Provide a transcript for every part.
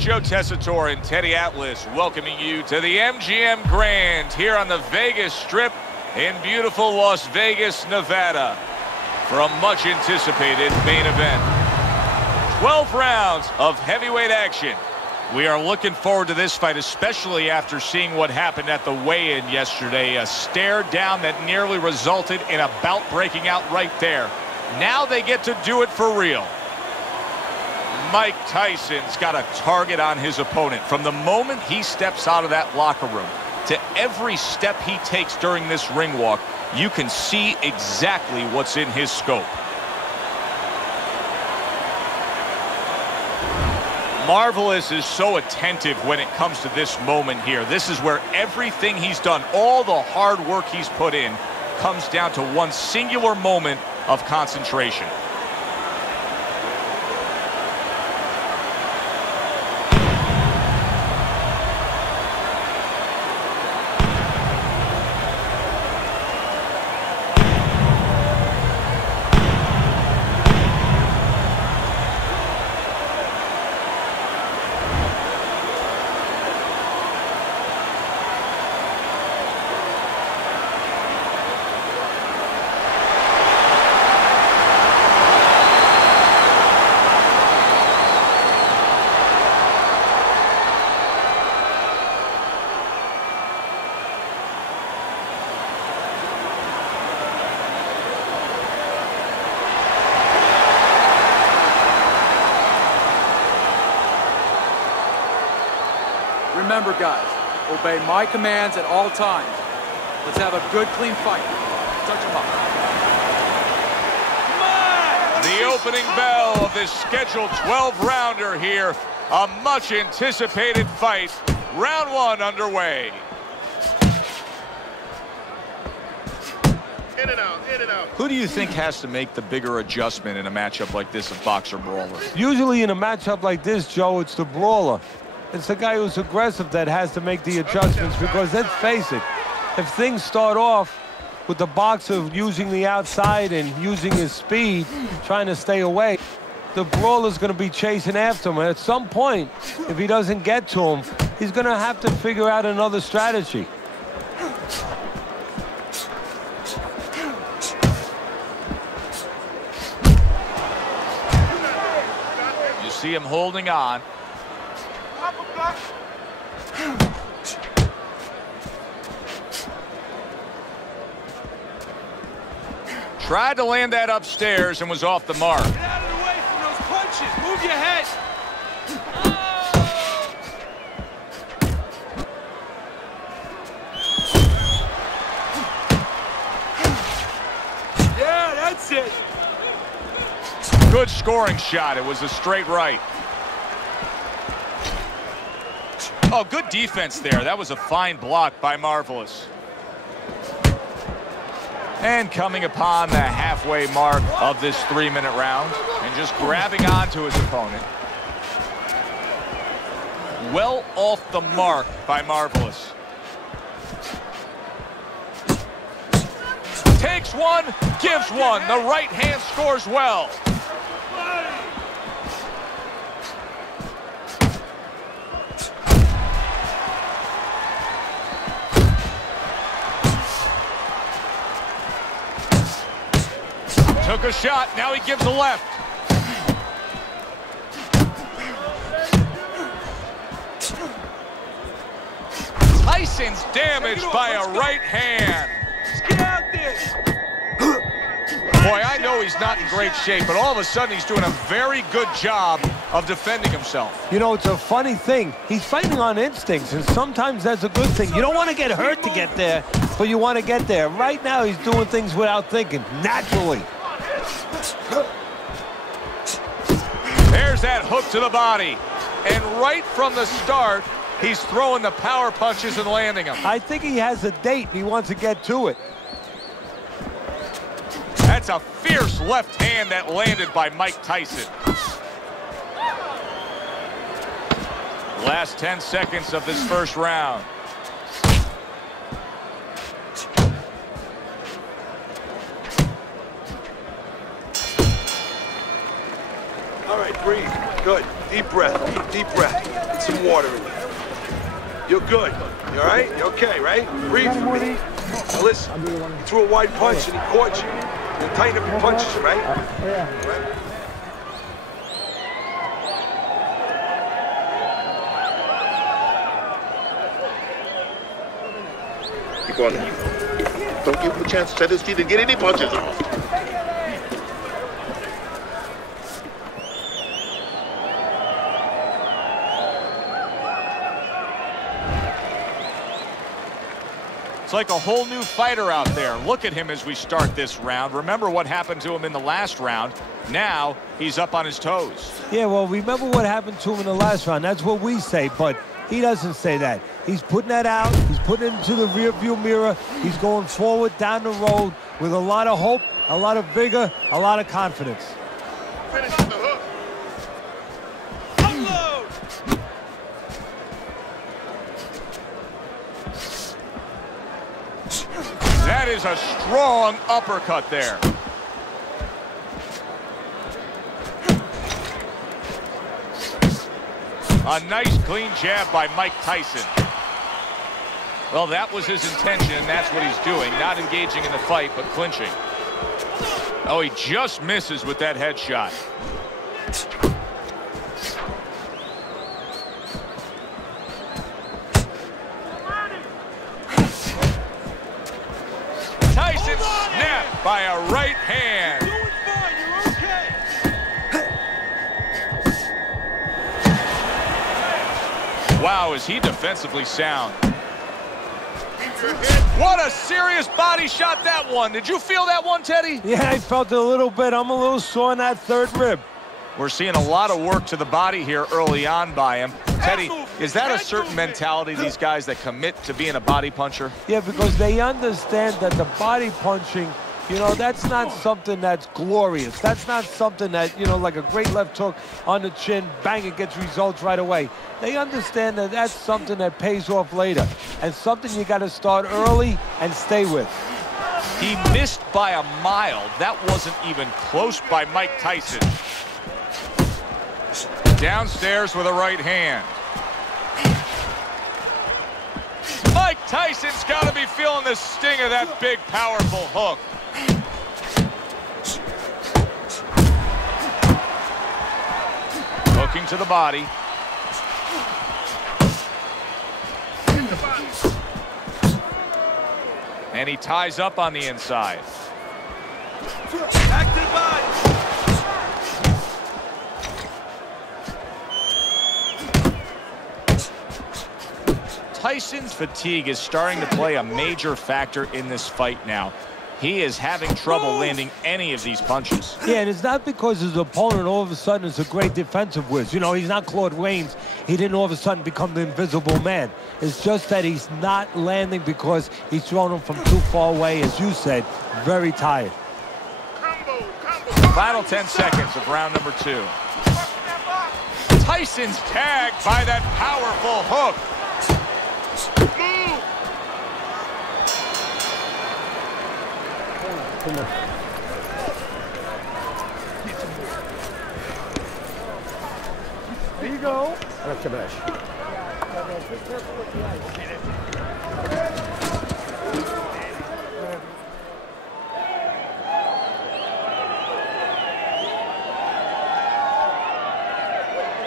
Joe Tessitore and Teddy Atlas welcoming you to the MGM Grand here on the Vegas Strip in beautiful Las Vegas, Nevada for a much anticipated main event. 12 rounds of heavyweight action. We are looking forward to this fight, especially after seeing what happened at the weigh-in yesterday. A stare down that nearly resulted in a bout breaking out right there. Now they get to do it for real. Mike Tyson's got a target on his opponent. From the moment he steps out of that locker room to every step he takes during this ring walk, you can see exactly what's in his scope. Marvelous is so attentive when it comes to this moment here. This is where everything he's done, all the hard work he's put in, comes down to one singular moment of concentration. Remember, guys, obey my commands at all times. Let's have a good, clean fight. Touch him up. Come on! The opening bell of this scheduled 12-rounder here. A much-anticipated fight. Round one underway. In and out, in and out. Who do you think has to make the bigger adjustment in a matchup like this of boxer-brawler? Usually in a matchup like this, Joe, it's the brawler. It's the guy who's aggressive that has to make the adjustments, because let's face it, if things start off with the boxer using the outside and using his speed, trying to stay away, the brawler's going to be chasing after him. And at some point, if he doesn't get to him, he's going to have to figure out another strategy. You see him holding on. Tried to land that upstairs and was off the mark. Get out of the way from those punches. Move your head. Yeah, that's it. Good scoring shot. It was a straight right. Oh, good defense there. That was a fine block by Marvelous. And coming upon the halfway mark of this 3-minute round and just grabbing onto his opponent. Well off the mark by Marvelous. Takes one, gives one. The right hand scores well. Took a shot, now he gives a left. Tyson's damaged by a right hand. Let's get out there. Boy, I know he's not in great shape, but all of a sudden he's doing a very good job of defending himself. You know, it's a funny thing. He's fighting on instincts, and sometimes that's a good thing. You don't want to get hurt to get there, but you want to get there. Right now, he's doing things without thinking, naturally. There's that hook to the body. And right from the start, he's throwing the power punches and landing them. I think he has a date, and he wants to get to it. That's a fierce left hand that landed by Mike Tyson. Last 10 seconds of this first round. All right, breathe. Good. Deep breath, deep breath. Get some water in you. You're good. You all right? You okay, right? Breathe for me. Now listen, he threw a wide punch and he caught you. You tighten up your punches, right? Yeah. Right? Keep on there. Don't give him a chance to set his teeth and get any punches off. It's like a whole new fighter out there. Look at him as we start this round. Remember what happened to him in the last round. Now he's up on his toes. Yeah, well, remember what happened to him in the last round. That's what we say, but he doesn't say that. He's putting that out. He's putting it into the rearview mirror. He's going forward down the road with a lot of hope, a lot of vigor, a lot of confidence. Finish the hook. That is a strong uppercut there. A nice clean jab by Mike Tyson. Well, that was his intention, and that's what he's doing. Not engaging in the fight, but clinching. Oh, he just misses with that headshot. Tyson snapped by a right hand. Wow, is he defensively sound. What a serious body shot that one. Did you feel that one, Teddy? Yeah, I felt it a little bit. I'm a little sore in that third rib. We're seeing a lot of work to the body here early on by him. Teddy, is that a certain mentality, these guys that commit to being a body puncher? Yeah, because they understand that the body punching, you know, that's not something that's glorious. That's not something that, you know, like a great left hook on the chin, bang, it gets results right away. They understand that that's something that pays off later and something you got to start early and stay with. He missed by a mile. That wasn't even close by Mike Tyson. Downstairs with a right hand. Mike Tyson's got to be feeling the sting of that big, powerful hook. Hooking to the body. And he ties up on the inside. Back to the body. Tyson's fatigue is starting to play a major factor in this fight now. He is having trouble landing any of these punches. Yeah, and it's not because his opponent all of a sudden is a great defensive whiz. You know, he's not Claude Rains. He didn't all of a sudden become the invisible man. It's just that he's not landing because he's throwing him from too far away, as you said, very tired. Final 10 seconds of round number 2. Tyson's tagged by that powerful hook. There you go.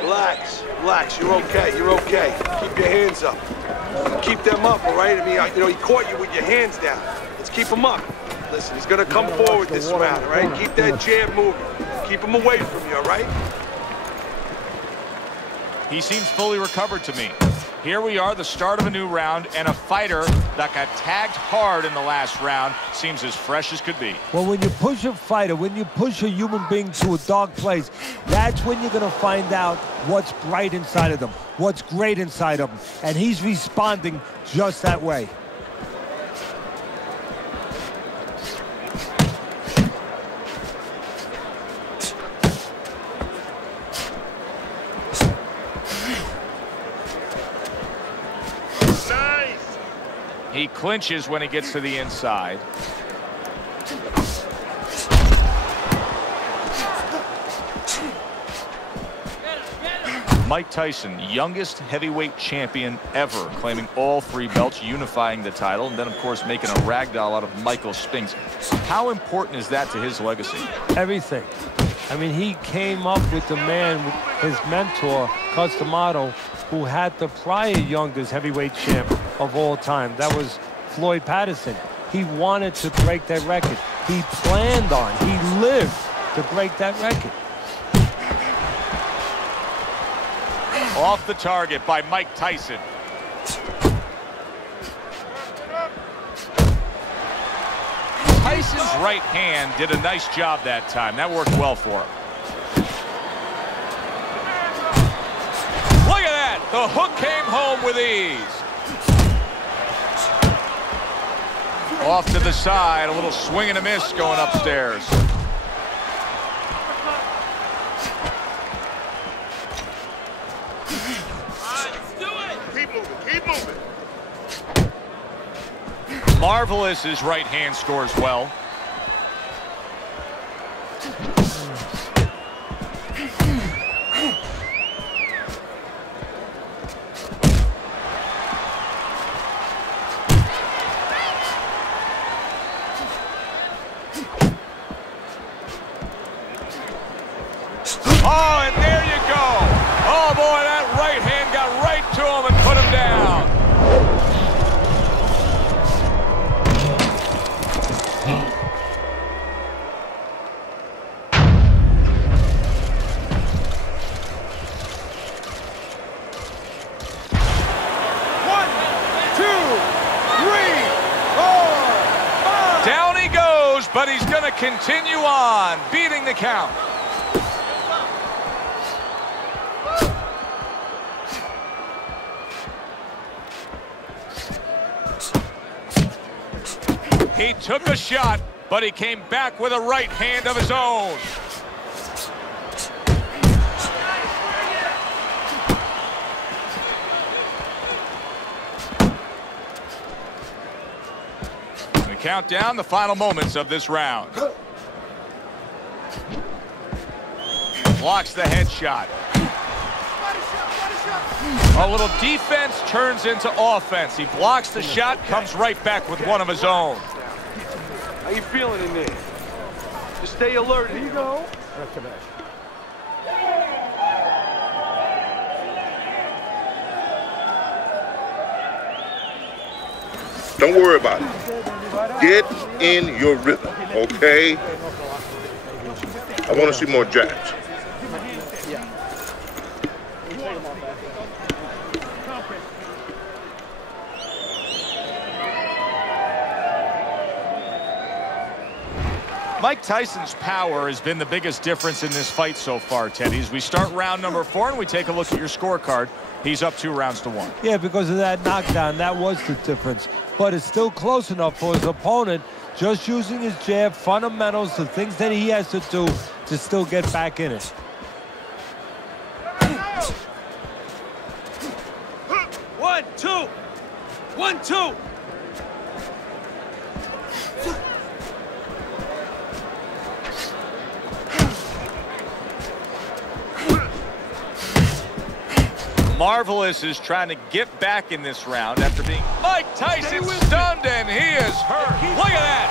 Relax, relax. You're okay. You're okay. Keep your hands up. Keep them up, all right? I mean, you know, he caught you with your hands down. Let's keep them up. Listen, he's gonna come forward this round, all right? Keep that jab moving. Keep him away from you, all right? He seems fully recovered to me. Here we are, the start of a new round, and a fighter that got tagged hard in the last round seems as fresh as could be. Well, when you push a fighter, when you push a human being to a dark place, that's when you're going to find out what's bright inside of them, what's great inside of them. And he's responding just that way. He clinches when he gets to the inside. Mike Tyson, youngest heavyweight champion ever, claiming all 3 belts, unifying the title, and then, of course, making a ragdoll out of Michael Spinks. How important is that to his legacy? Everything. I mean, he came up with the man, his mentor, Customato, who had the prior youngest heavyweight champ of all time. That was Floyd Patterson. He wanted to break that record. He planned on, he lived to break that record. Off the target by Mike Tyson. Tyson's right hand did a nice job that time. That worked well for him. Look at that. The hook came home with ease. Off to the side. A little swing and a miss going upstairs. Keep moving. Marvelous, his right hand scores well. Oh, and there you go. Oh, boy, that right hand got right to him and put him down. One, two, three, four, five. Down he goes, but he's going to continue on, beating the count. He took a shot, but he came back with a right hand of his own. We count down the final moments of this round. Blocks the headshot. A little defense turns into offense. He blocks the shot, comes right back with one of his own. How you feeling in there? Just stay alert. Here you go. Don't worry about it. Get in your rhythm, okay? I want to see more jabs. Mike Tyson's power has been the biggest difference in this fight so far, Teddy. As we start round number 4 and we take a look at your scorecard, he's up 2 rounds to 1. Yeah, because of that knockdown, that was the difference. But it's still close enough for his opponent, just using his jab, fundamentals, the things that he has to do to still get back in it. 1, 2. 1, 2. Marvelous is trying to get back in this round after being Mike Tyson stunned, and he is hurt. Look at that.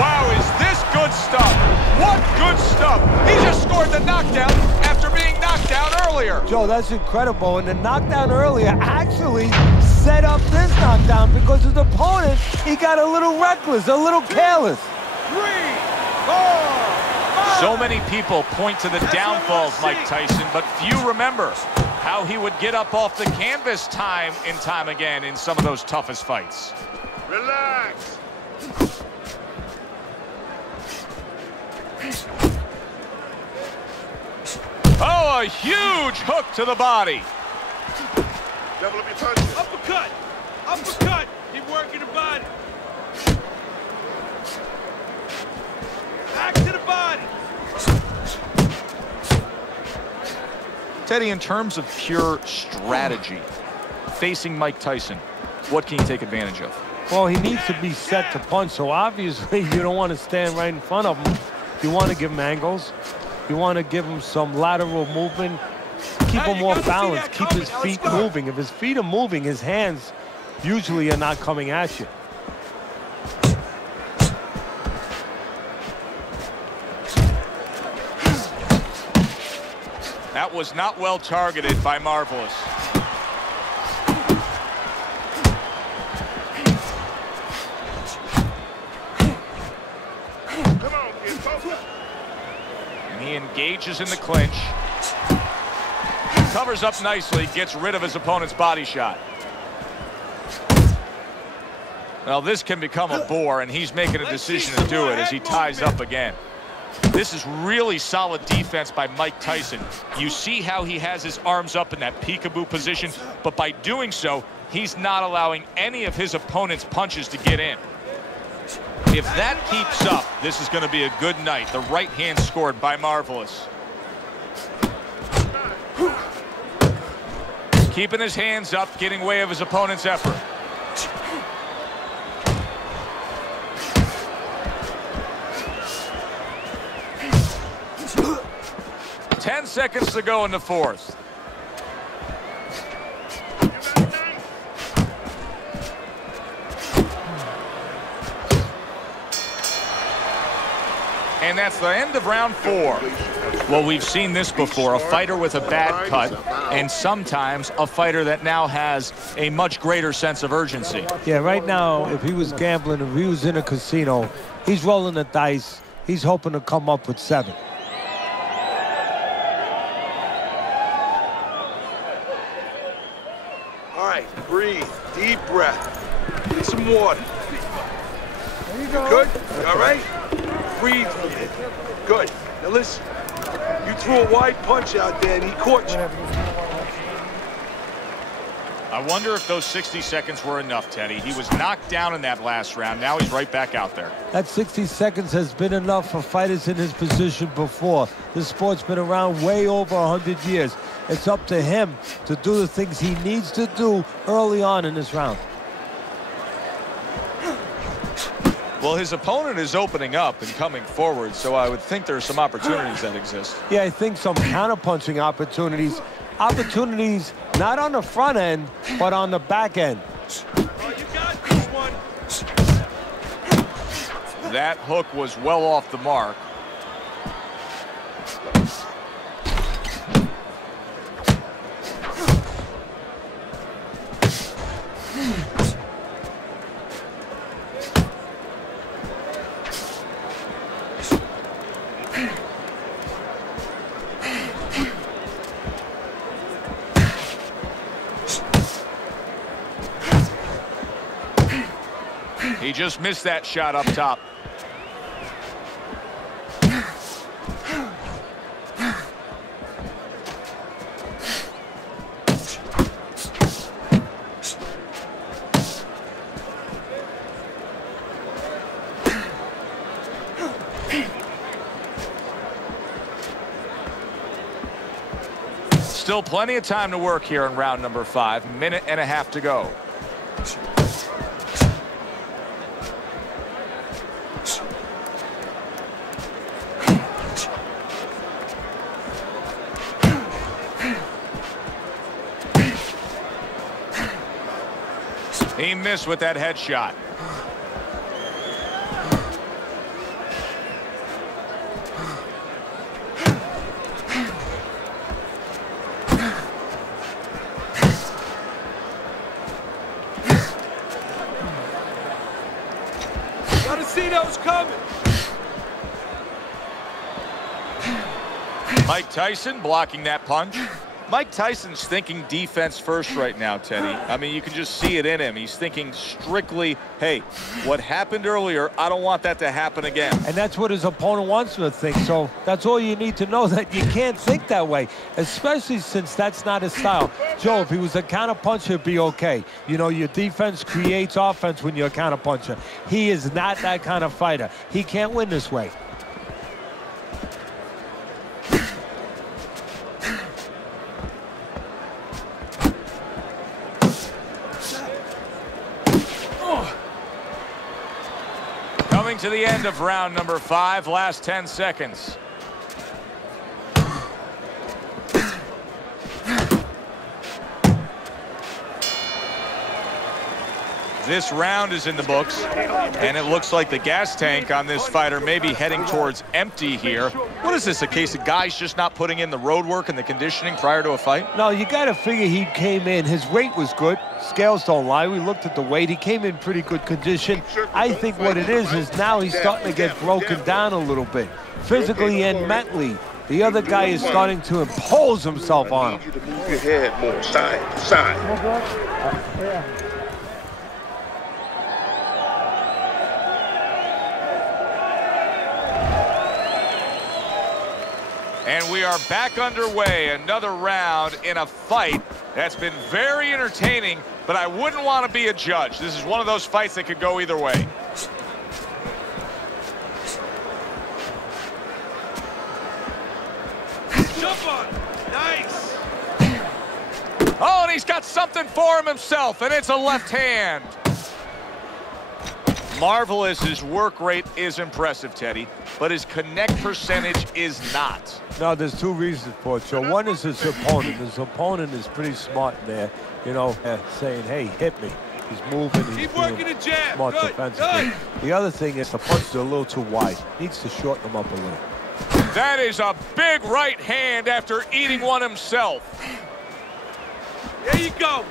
Wow, is this good stuff? What good stuff. He just scored the knockdown after being knocked down earlier. Joe, that's incredible. And the knockdown earlier actually set up this knockdown because his opponent, he got a little reckless, a little careless. 3, 4, 5. So many people point to the downfall of Mike Tyson, but few remember how he would get up off the canvas time and time again in some of those toughest fights. Relax. Oh, a huge hook to the body. Devil be punching. Uppercut. Uppercut. Keep working the body. Back to the body. Teddy, in terms of pure strategy, facing Mike Tyson, what can he take advantage of? Well, he needs to be set to punch, so obviously you don't want to stand right in front of him. You want to give him angles. You want to give him some lateral movement, keep him off balance, keep his feet moving. If his feet are moving, his hands usually are not coming at you. That was not well targeted by Marvelous. And he engages in the clinch. Covers up nicely, gets rid of his opponent's body shot. Well, this can become a bore, and he's making a decision to do it as he ties up again. This is really solid defense by Mike Tyson. You see how he has his arms up in that peekaboo position, but by doing so, he's not allowing any of his opponent's punches to get in. If that keeps up, this is going to be a good night. The right hand scored by Marvelous. Keeping his hands up, getting way of his opponent's effort. Ten seconds to go in the fourth. And that's the end of round 4. Well, we've seen this before, a fighter with a bad cut, and sometimes a fighter that now has a much greater sense of urgency. Yeah, right now, if he was gambling, if he was in a casino, he's rolling the dice. He's hoping to come up with 7. All right, breathe, deep breath. Get some water. There you go. Good? You all right? Breathe for me. Good. Now listen, you threw a wide punch out there and he caught you. I wonder if those 60 seconds were enough, Teddy. He was knocked down in that last round. Now he's right back out there. That 60 seconds has been enough for fighters in his position before. This sport's been around way over 100 years. It's up to him to do the things he needs to do early on in this round. Well, his opponent is opening up and coming forward, so I would think there are some opportunities that exist. Yeah, I think some counter-punching opportunities. Opportunities not on the front end, but on the back end. Oh, you got this one. That hook was well off the mark. He just missed that shot up top. Still plenty of time to work here in round number 5. Minute and a half to go. He missed with that headshot. Gotta see those coming. Mike Tyson blocking that punch. Mike Tyson's thinking defense first right now, Teddy. I mean, you can just see it in him. He's thinking strictly, hey, what happened earlier, I don't want that to happen again. And that's what his opponent wants him to think. So that's all you need to know, that you can't think that way, especially since that's not his style. Joe, if he was a counter-puncher, it'd be okay. You know, your defense creates offense when you're a counter-puncher. He is not that kind of fighter. He can't win this way. Coming to the end of round number 5, last 10 seconds. This round is in the books, and it looks like the gas tank on this fighter may be heading towards empty here. What is this, a case of guys just not putting in the road work and the conditioning prior to a fight? No, you got to figure he came in. His weight was good. Scales don't lie. We looked at the weight. He came in pretty good condition. I think what it is now he's starting to get broken down a little bit, physically and mentally. The other guy is starting to impose himself on him. I need you to move your head more, side to side. And we are back underway, another round in a fight that's been very entertaining, but I wouldn't want to be a judge. This is one of those fights that could go either way. Jump on. Nice. Oh, and he's got something for him himself, and it's a left hand. Marvelous. His work rate is impressive, Teddy, but his connect percentage is not. No, there's two reasons for it, Joe. One is his opponent. His opponent is pretty smart in there, you know, saying, hey, hit me. He's moving. He's Keep working the jab. smart Good, defensively. good. The other thing is the punches are a little too wide. Needs to shorten them up a little. That is a big right hand after eating one himself. There you go.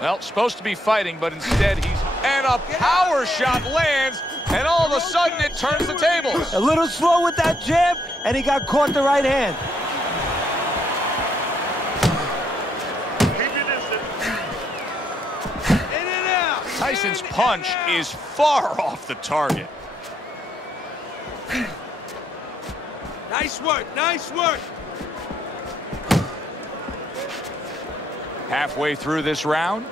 Well, supposed to be fighting, but instead he's... And a power shot lands, and all of a sudden it turns the tables. A little slow with that jab, and he got caught the right hand. Keep your distance. In and out. Tyson's punch is far off the target. Nice work. Nice work. Halfway through this round.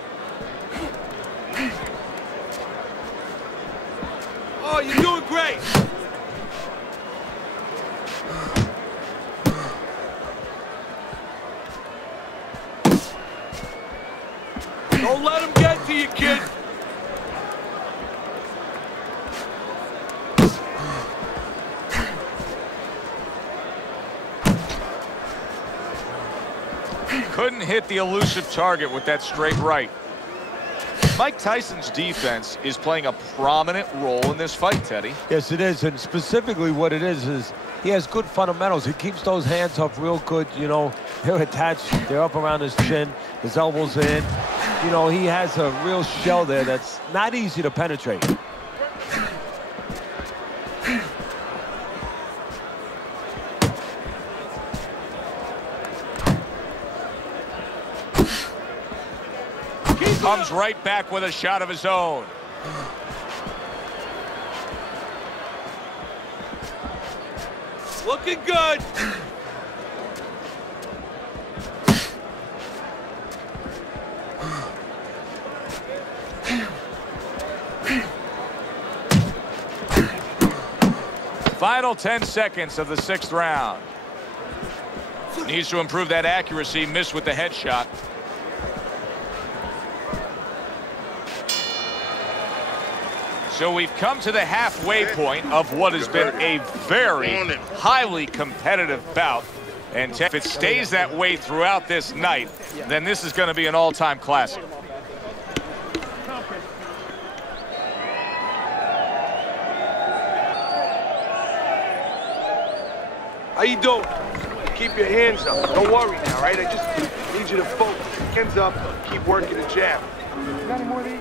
Oh, you're doing great. Don't let him get to you, kid. Couldn't hit the elusive target with that straight right. Mike Tyson's defense is playing a prominent role in this fight, Teddy. Yes, it is, and specifically what it is he has good fundamentals. He keeps those hands up real good, you know. They're attached, they're up around his chin, his elbows are in. You know, he has a real shell there that's not easy to penetrate. Comes right back with a shot of his own. Looking good. Final 10 seconds of the 6th round. Needs to improve that accuracy. Missed with the headshot. So we've come to the halfway point of what has been a very highly competitive bout. And if it stays that way throughout this night, then this is going to be an all-time classic. How you doing? Keep your hands up. Don't worry now, right? I just need you to focus. Hands up. Keep working the jab. Got any more of these?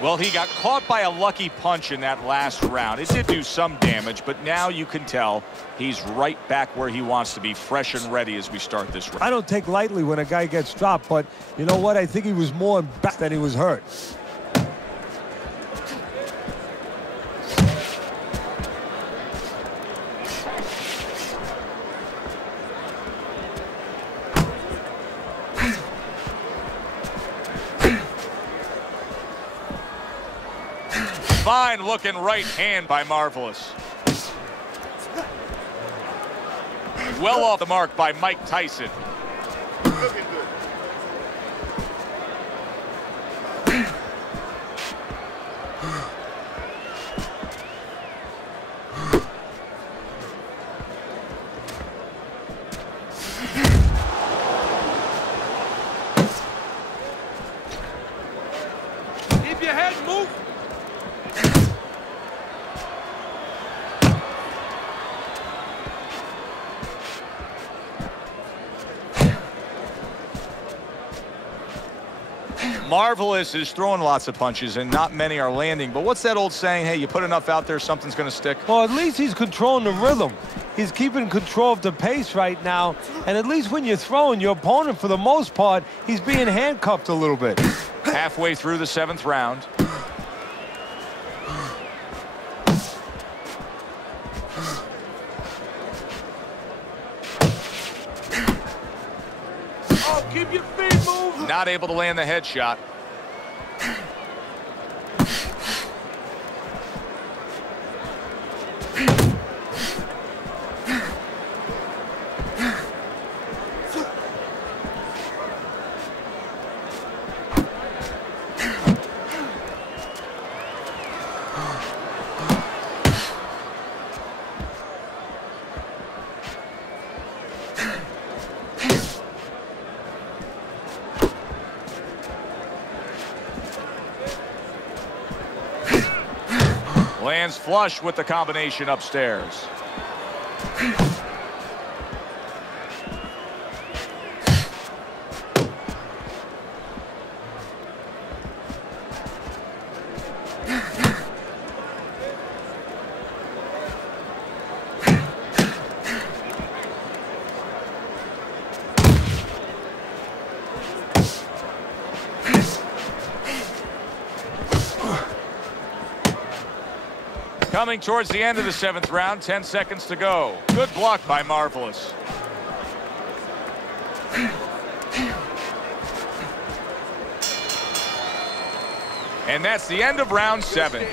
Well, he got caught by a lucky punch in that last round. It did do some damage, but now you can tell he's right back where he wants to be, fresh and ready as we start this round. I don't take lightly when a guy gets dropped, but you know what? I think he was more embarrassed than he was hurt. Fine looking right hand by Marvelous. Well off the mark by Mike Tyson. Looking good. Keep your head, move. Marvelous is throwing lots of punches, and not many are landing. But what's that old saying? Hey, you put enough out there, something's going to stick. Well, at least he's controlling the rhythm. He's keeping control of the pace right now. And at least when you're throwing, your opponent, for the most part, he's being handcuffed a little bit. Halfway through the 7th round. Oh, keep your feet moving. Not able to land the headshot. Lands flush with the combination upstairs. Coming towards the end of the 7th round, 10 seconds to go. Good block by Marvelous. And that's the end of round 7. You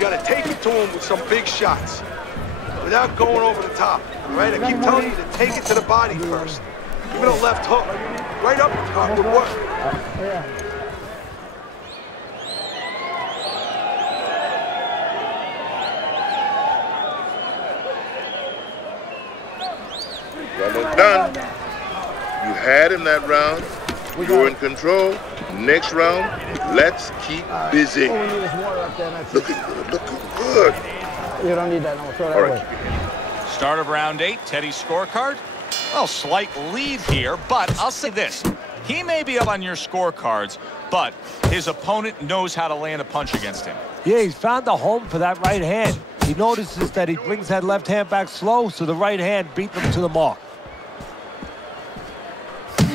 got to take it to him with some big shots without going over the top. Right? I keep telling you to take it to the body first. Even a left hook, right uppercut would work. Almost done. You had him that round. You're in control. Next round, let's keep busy. Looking good, looking good. You don't need that, no, throw that All away. right, keep your hands. Start of round 8, Teddy's scorecard. Well, slight lead here, but I'll say this. He may be up on your scorecards, but his opponent knows how to land a punch against him. Yeah, he's found a home for that right hand. He notices that he brings that left hand back slow, so the right hand beat him to the mark.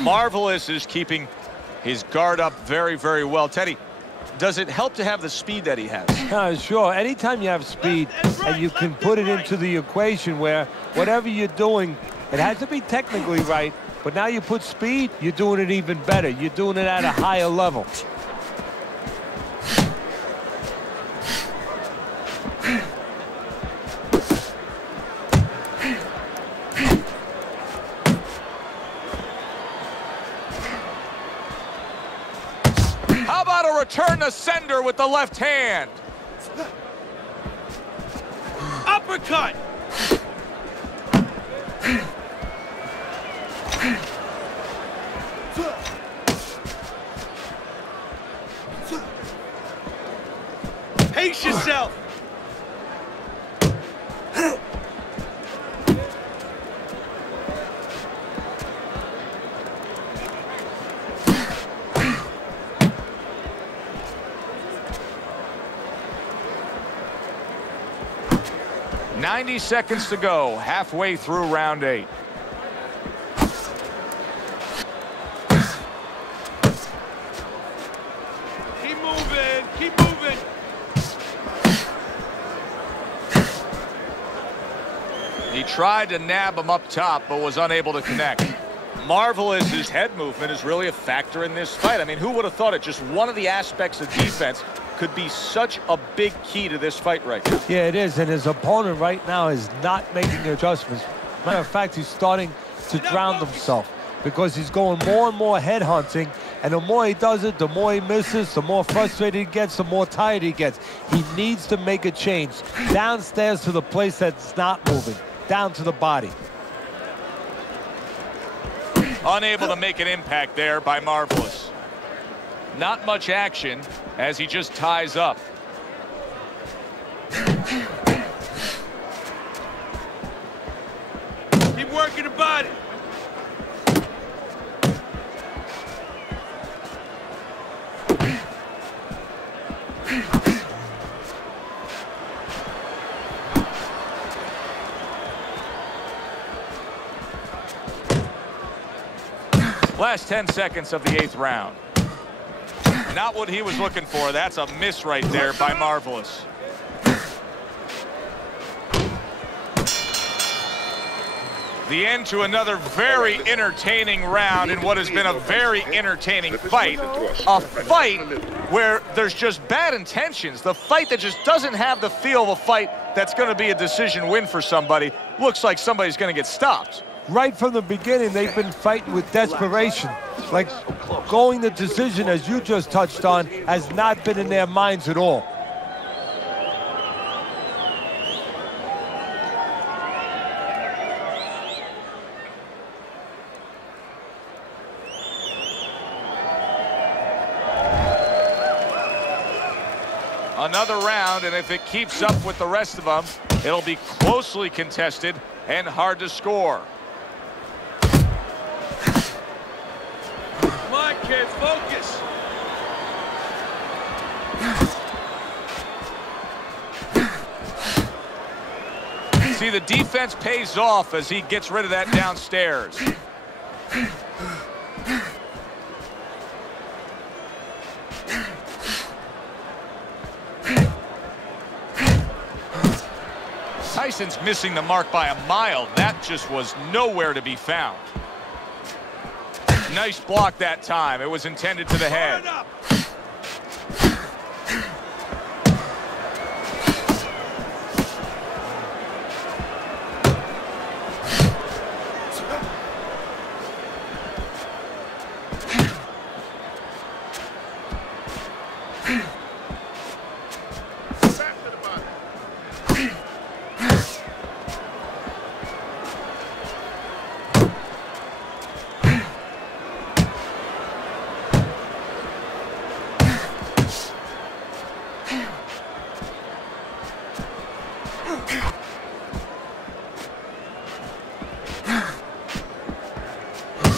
Marvelous is keeping his guard up very, very well. Teddy, does it help to have the speed that he has? Sure. Anytime you have speed and you can put it into the equation where whatever you're doing, it has to be technically right, but now you put speed, you're doing it even better. You're doing it at a higher level. How about a return to sender with the left hand? Uppercut! Pace yourself! 90 seconds to go, halfway through round 8. Keep moving, keep moving. He tried to nab him up top, but was unable to connect. Marvelous's head movement is really a factor in this fight. I mean, who would have thought it? Just one of the aspects of defense could be such a big key to this fight right now. Yeah, it is, and his opponent right now is not making adjustments. Matter of fact, he's starting to drown himself because he's going more and more head hunting, and the more he does it, the more he misses, the more frustrated he gets, the more tired he gets. He needs to make a change downstairs to the place that's not moving, down to the body. Unable to make an impact there by Marvelous. Not much action as he just ties up. Keep working the body. Last 10 seconds of the 8th round. Not what he was looking for. That's a miss right there by Marvelous. The end to another very entertaining round in what has been a very entertaining fight. A fight where there's just bad intentions. The fight that just doesn't have the feel of a fight that's going to be a decision win for somebody. Looks like somebody's going to get stopped. Right from the beginning, they've been fighting with desperation. Like going the decision, as you just touched on, has not been in their minds at all. Another round, and if it keeps up with the rest of them, it'll be closely contested and hard to score. Come on, kids, focus. See, the defense pays off as he gets rid of that downstairs. Tyson's missing the mark by a mile. That just was nowhere to be found. Nice block that time. It was intended to the head.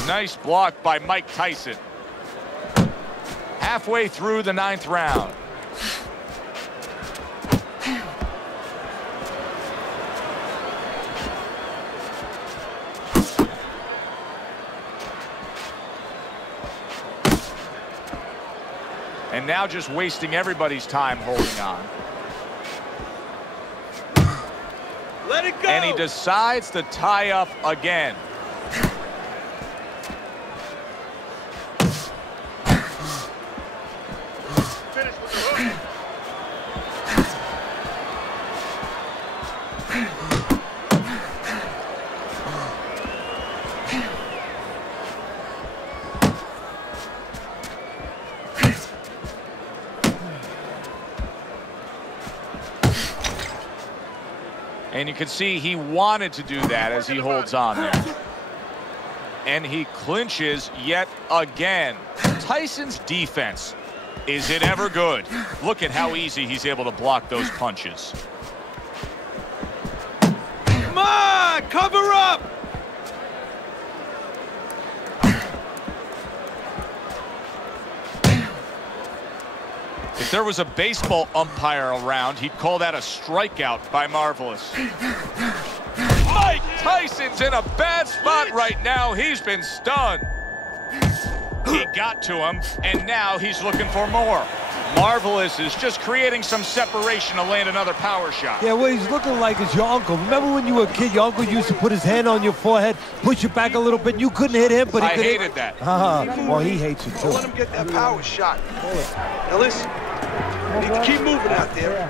Nice block by Mike Tyson. Halfway through the 9th round. And now just wasting everybody's time holding on. Let it go. And he decides to tie up again. And you can see he wanted to do that as he holds on there. And he clinches yet again. Tyson's defense, is it ever good? Look at how easy he's able to block those punches. Come on, cover up. If there was a baseball umpire around, he'd call that a strikeout by Marvelous. Mike Tyson's in a bad spot right now. He's been stunned. He got to him, and now he's looking for more. Marvelous is just creating some separation to land another power shot. Yeah, what he's looking like is your uncle. Remember when you were a kid, your uncle used to put his hand on your forehead, push you back a little bit, and you couldn't hit him, but he could hit. I hated that. Well, he hates you too. Let him get that power shot. Now listen, you need to keep moving out there.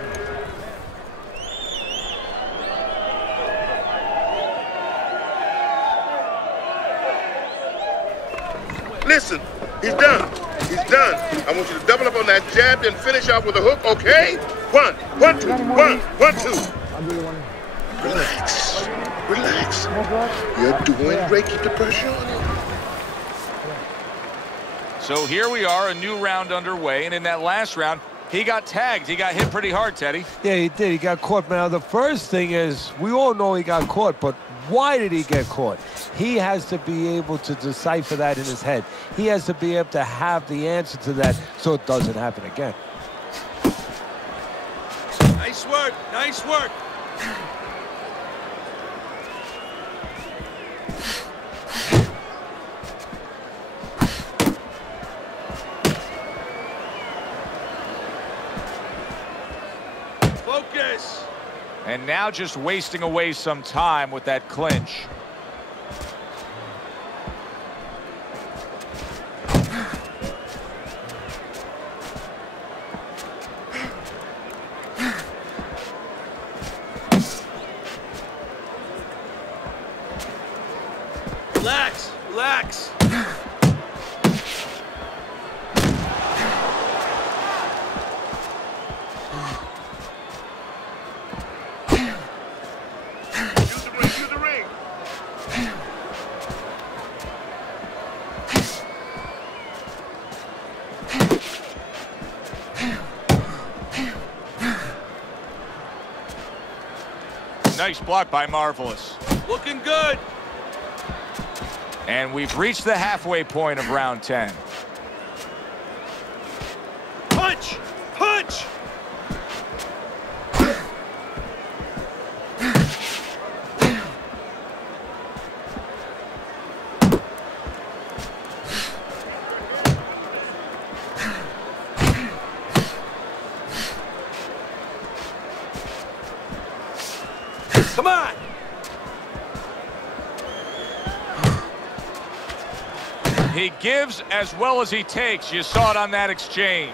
Listen, he's done. He's done. I want you to double up on that jab and finish off with a hook, okay? 1, 1, 2, 1, 1, 2. Relax. Relax. You're doing great. Keep the pressure on you. So here we are, a new round underway, and in that last round, he got tagged. He got hit pretty hard, Teddy. Yeah, he did. He got caught. Now, the first thing is, we all know he got caught, but why did he get caught? He has to be able to decipher that in his head. He has to be able to have the answer to that so it doesn't happen again. Nice work. Nice work. Focus. And now just wasting away some time with that clinch. Relax. Relax. Nice block by Marvelous. Looking good. And we've reached the halfway point of round 10. Punch! Punch! Come on! He gives as well as he takes. You saw it on that exchange.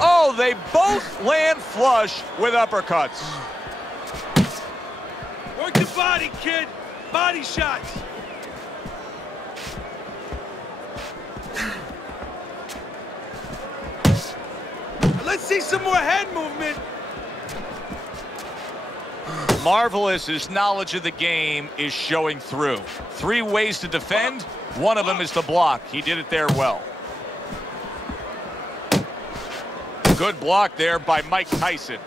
Oh, they both land flush with uppercuts. Work the body, kid. Body shots. Let's see some more head movement. Marvelous's knowledge of the game is showing through. 3 ways to defend. One of them is to block. He did it there well. Good block there by Mike Tyson.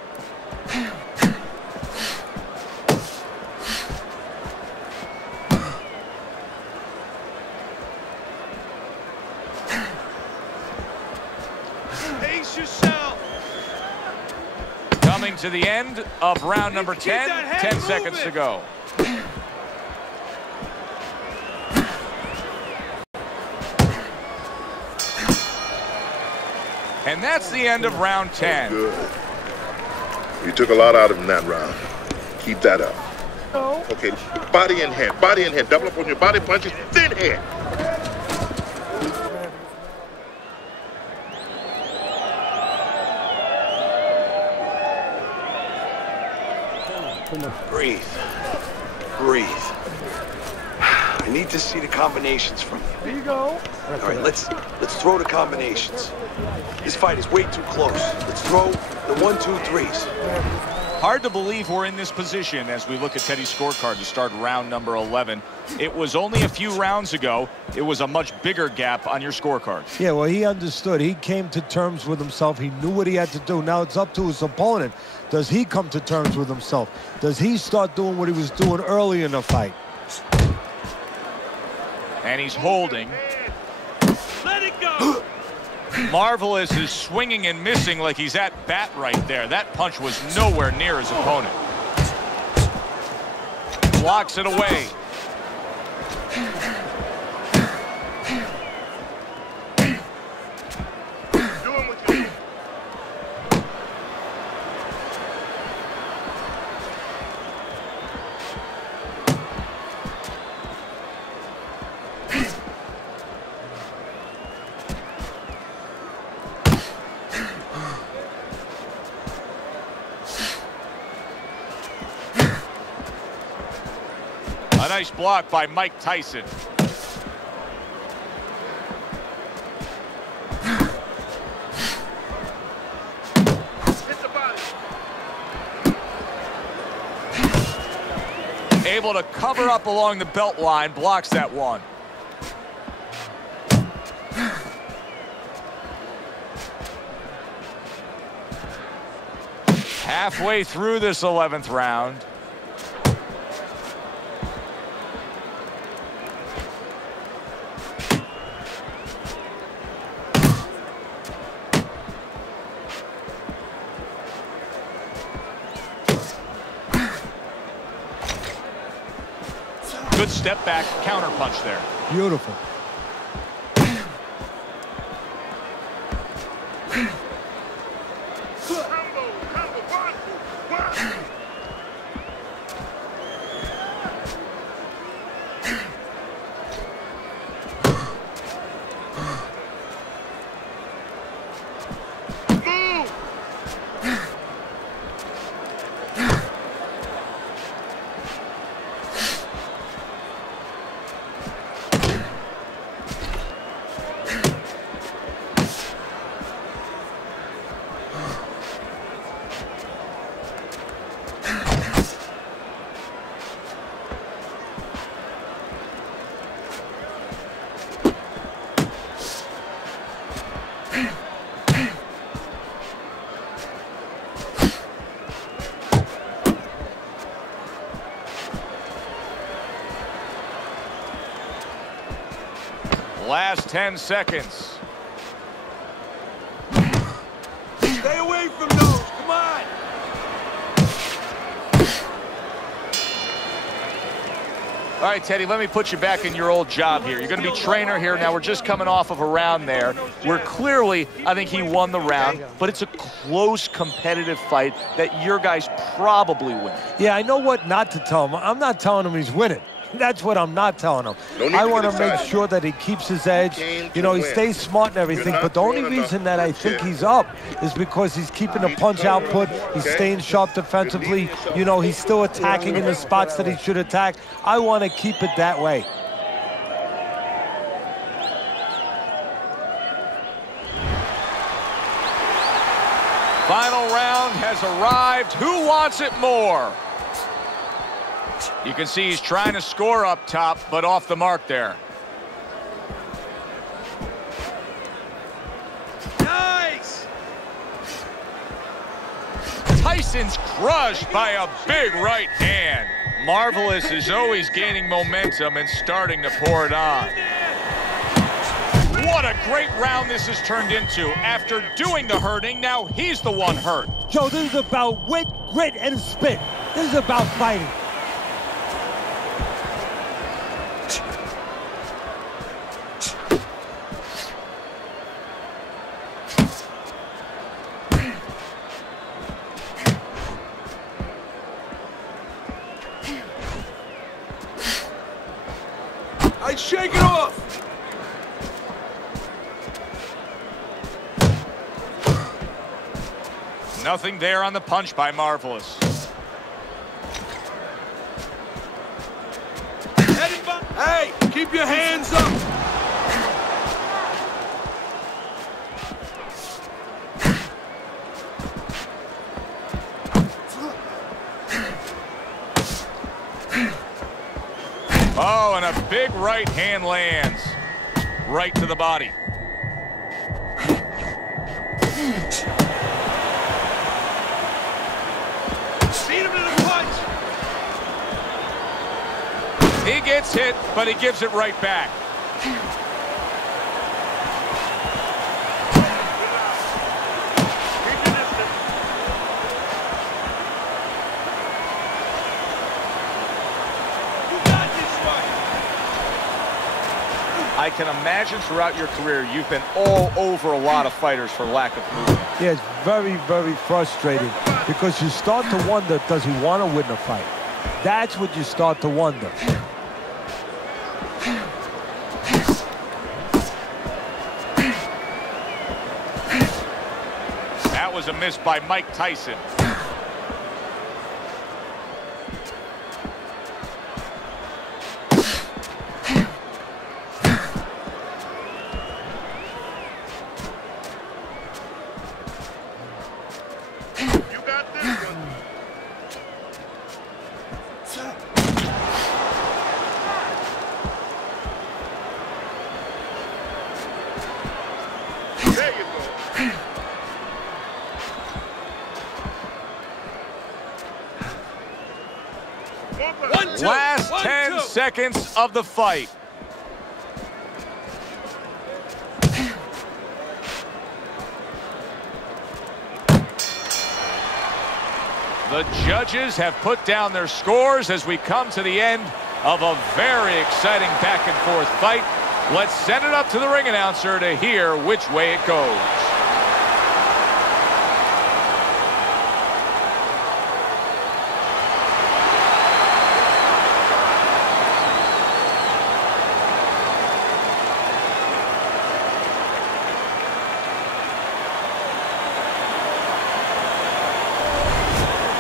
Pace yourself. Coming to the end of round number 10. 10 seconds to go. And that's the end of round 10. Good. You took a lot out of him that round. Keep that up. No. Okay, body and head. Body and head. Double up on your body punches, then head. Breathe. Breathe. I need to see the combinations from you. There you go. All right, let's throw the combinations. This fight is way too close. Let's throw the 1, 2, 3s. Hard to believe we're in this position as we look at Teddy's scorecard to start round number 11. It was only a few rounds ago. It was a much bigger gap on your scorecard. Yeah, well, he understood. He came to terms with himself. He knew what he had to do. Now it's up to his opponent. Does he come to terms with himself? Does he start doing what he was doing early in the fight? And he's holding. Let it go. Marvelous is swinging and missing like he's at bat right there. That punch was nowhere near his opponent. Blocks it away. Doing what you do. A nice block by Mike Tyson. Hit the body. Able to cover up along the belt line, blocks that one. Halfway through this 11th round. Good step back counter punch there. Beautiful. Last 10 seconds. Stay away from those. Come on. All right, Teddy, let me put you back in your old job here. You're going to be trainer here. Now, we're just coming off of a round there where clearly I think he won the round, but it's a close competitive fight that your guys probably win. Yeah, I know what not to tell him. I'm not telling him he's winning. That's what I'm not telling him. I want to make sure that he keeps his edge. You know, he stays smart and everything, but the only reason that I think he's up is because he's keeping the punch output. He's staying sharp defensively. You know, he's still attacking in the spots that he should attack. I want to keep it that way. Final round has arrived. Who wants it more? You can see he's trying to score up top, but off the mark there. Nice! Tyson's crushed by a big right hand. Marvelous is always gaining momentum and starting to pour it on. What a great round this has turned into. After doing the hurting, now he's the one hurt. Joe, this is about wit, grit, and spit. This is about fighting. I shake it off. Nothing there on the punch by Marvelous. Hey, keep your hands up. Oh, and a big right hand lands right to the body. Beat him to the punch. He gets hit, but he gives it right back. I can imagine throughout your career you've been all over a lot of fighters for lack of movement. Yeah, it's very, very frustrating because you start to wonder, does he want to win the fight? That's what you start to wonder. That was a miss by Mike Tyson. There you go. seconds of the fight. The judges have put down their scores as we come to the end of a very exciting back-and-forth fight. Let's send it up to the ring announcer to hear which way it goes.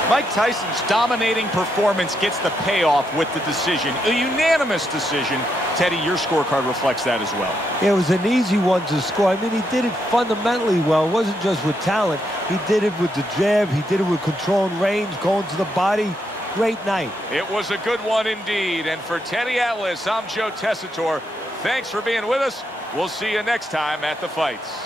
Mike Tyson's dominating performance gets the payoff with the decision. A unanimous decision. Teddy, your scorecard reflects that as well. It was an easy one to score. I mean, he did it fundamentally well. It wasn't just with talent. He did it with the jab. He did it with controlling range, going to the body. Great night. It was a good one indeed. And for Teddy Atlas, I'm Joe Tessitore. Thanks for being with us. We'll see you next time at the fights.